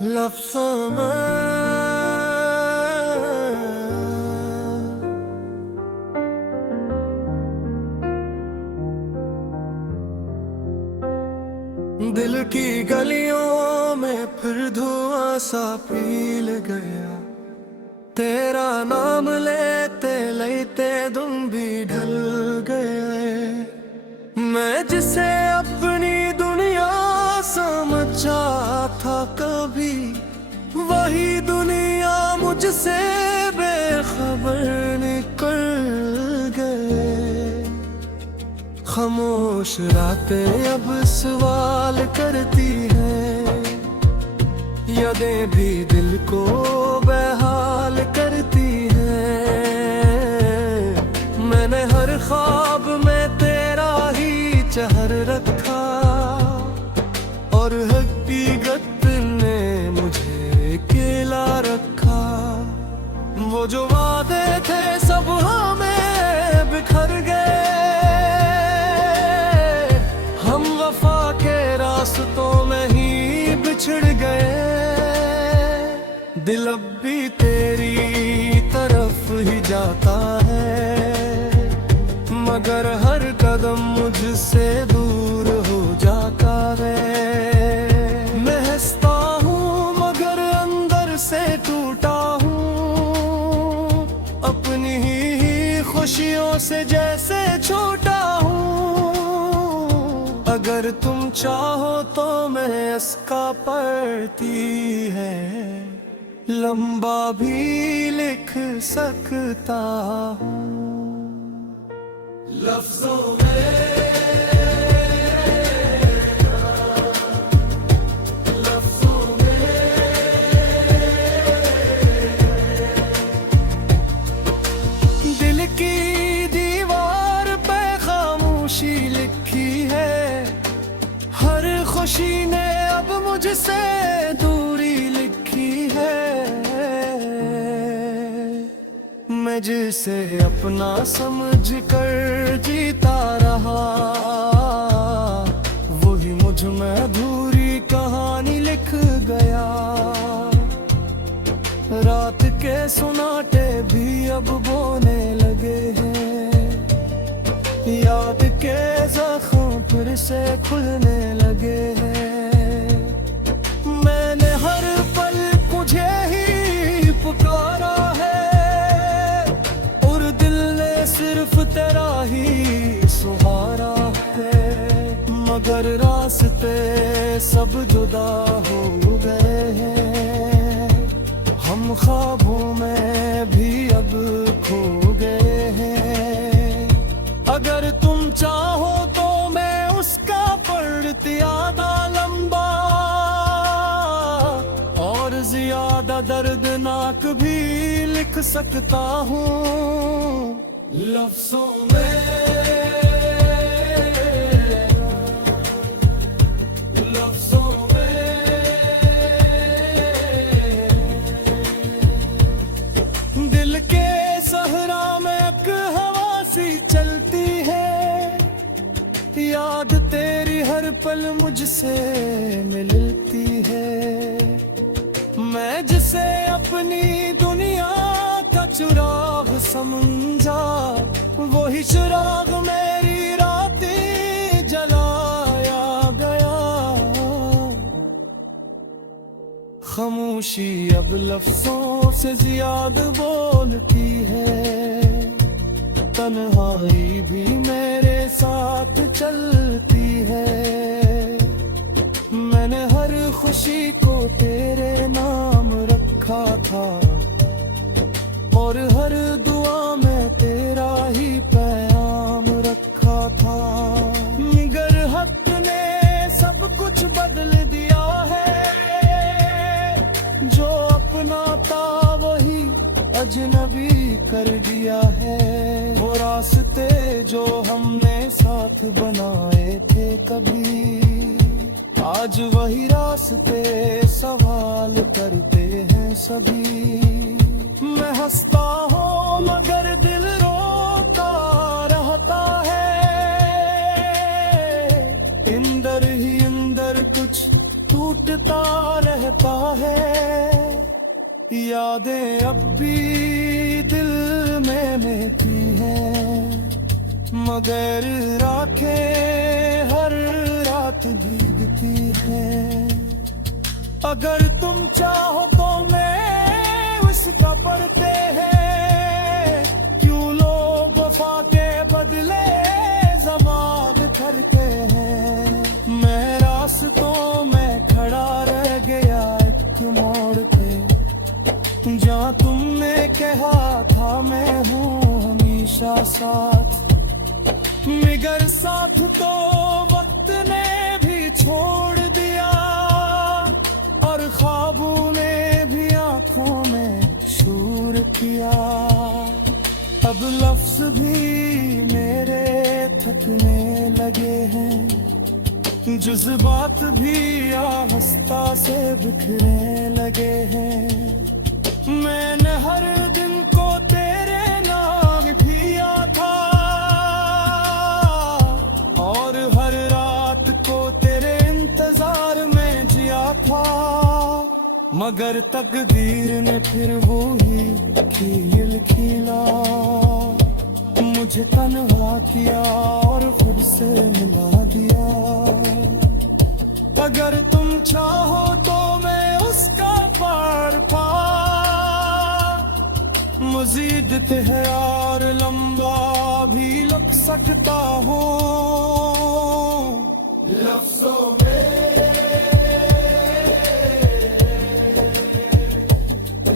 लफ्ज़ों में दिल की गलियों में फिर धुआं सा पील गया। तेरा नाम लेते लेते तुम भी ढल गए। मैं जिसे अपनी दुनिया समझा था कभी, वही दुनिया मुझसे बेखबर निकल गए। खामोश रातें अब सवाल करती हैं, यादें भी दिल को बेहाल करती हैं। मैंने हर ख्वाब में तेरा ही चेहर रखा, और हकीकत ने मुझे अकेला रखा। वो जो वादे थे सब हमें बिखर गए, हम वफा के रास्तों में ही बिछड़ गए। दिल अब भी तेरी तरफ ही जाता है, मगर हर कदम मुझसे दूर हो जाता है। मैं हंसता हूँ मगर अंदर से टूटा हूँ, अपनी ही खुशियों से जैसे छोटा हूँ। अगर तुम चाहो तो मैं इसका पढ़ती है लंबा भी लिख सकता हूँ। लफ्ज़ों में दिल की दीवार पे खामोशी लिखी है। हर खुशी ने अब मुझसे दूरी लिखी है। मैं जिसे अपना समझ कर जीता रहा, वही मुझ में अधूरी कहानी लिख गया। रात के सुनाटे भी अब बोने लगे हैं, याद के जख्म फिर से खुलने लगे हैं। मैंने हर पल तुझे ही पुकारा है, और दिल ने सिर्फ तेरा ही सहारा है। मगर रास्ते सब जुदा हो गए हैं, हम ख्वाबों में भी अब खो गए हैं। अगर तुम चाहो तो मैं उसका पढ़ती आधा लंबा, और ज्यादा दर्दनाक भी लिख सकता हूँ। लफ्ज़ों में याद तेरी हर पल मुझसे मिलती है। मैं जिसे अपनी दुनिया का चिराग समझा, वही चिराग मेरी रातें जलाया गया। खामोशी अब लफ्जों से ज्यादा बोलती है, तन्हाई भी मेरे साथ चलती है। मैंने हर खुशी को तेरे नाम रखा था, और हर दुआ में तेरा ही पैगाम रखा था। मगर हक ने सब कुछ बदल दिया है, जो अपना था वही अजनबी कर दिया है। वो रास्ते जो हमने साथ बनाए थे कभी, आज वही रास्ते सवाल करते हैं सभी। मैं हंसता हूँ मगर दिल रोता रहता है, अंदर ही अंदर कुछ छूटता रहता है, यादें अब भी दिल में की है, मगर राखें हर रात भीगती है। अगर तुम चाहो तो मैं उसका पढ़ते हैं, क्यों लोग वफा के बदले ज़बान करते हैं। मैं रास्तों में खड़ा रह गया एक मोड़ पे, जहाँ तुमने कहा था मैं हूँ हमेशा साथ, मगर साथ तो वक्त ने भी छोड़ दिया, और ख्वाबों ने भी आंखों में शूर किया। अब लफ्ज भी मेरे थकने लगे हैं, जज्बात भी आहिस्ता से बिखरने लगे हैं। मैंने हर दिन को तेरे नाम दिया था, और हर रात को तेरे इंतजार में जिया था, मगर तकदीर ने फिर वो ही खील खिला, मुझे तन्हा किया और खुद से मिला दिया। अगर तुम चाहो तो मैं उसका पार पा, मजीद तैयार लंबा भी लग सकता हूँ लफ्जों में,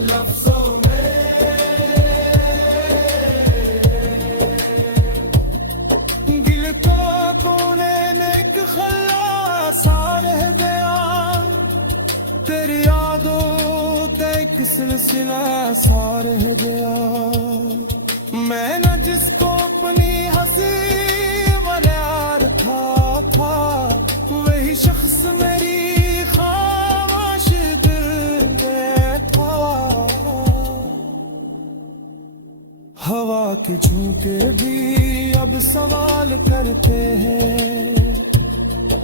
लफ्जों में। दिल को कोने में एक खल्लासा रह गया, तेरी यादों ते एक सिलसिला सा रह गया। मैं न जिसको अपनी हंसी बनार था, वही शख्स मेरी खामोश दिल में था। हवा के झोंके भी अब सवाल करते हैं,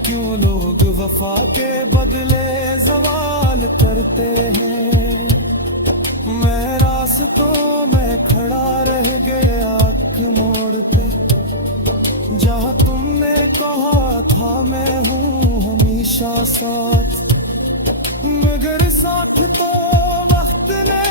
क्यों लोग वफा के बदले सवाल करते हैं। मैं रास्तों में खड़ा रह गया एक मोड़ पे, जहाँ तुमने कहा था मैं हूँ हमेशा साथ, मगर साथ तो वक्त ने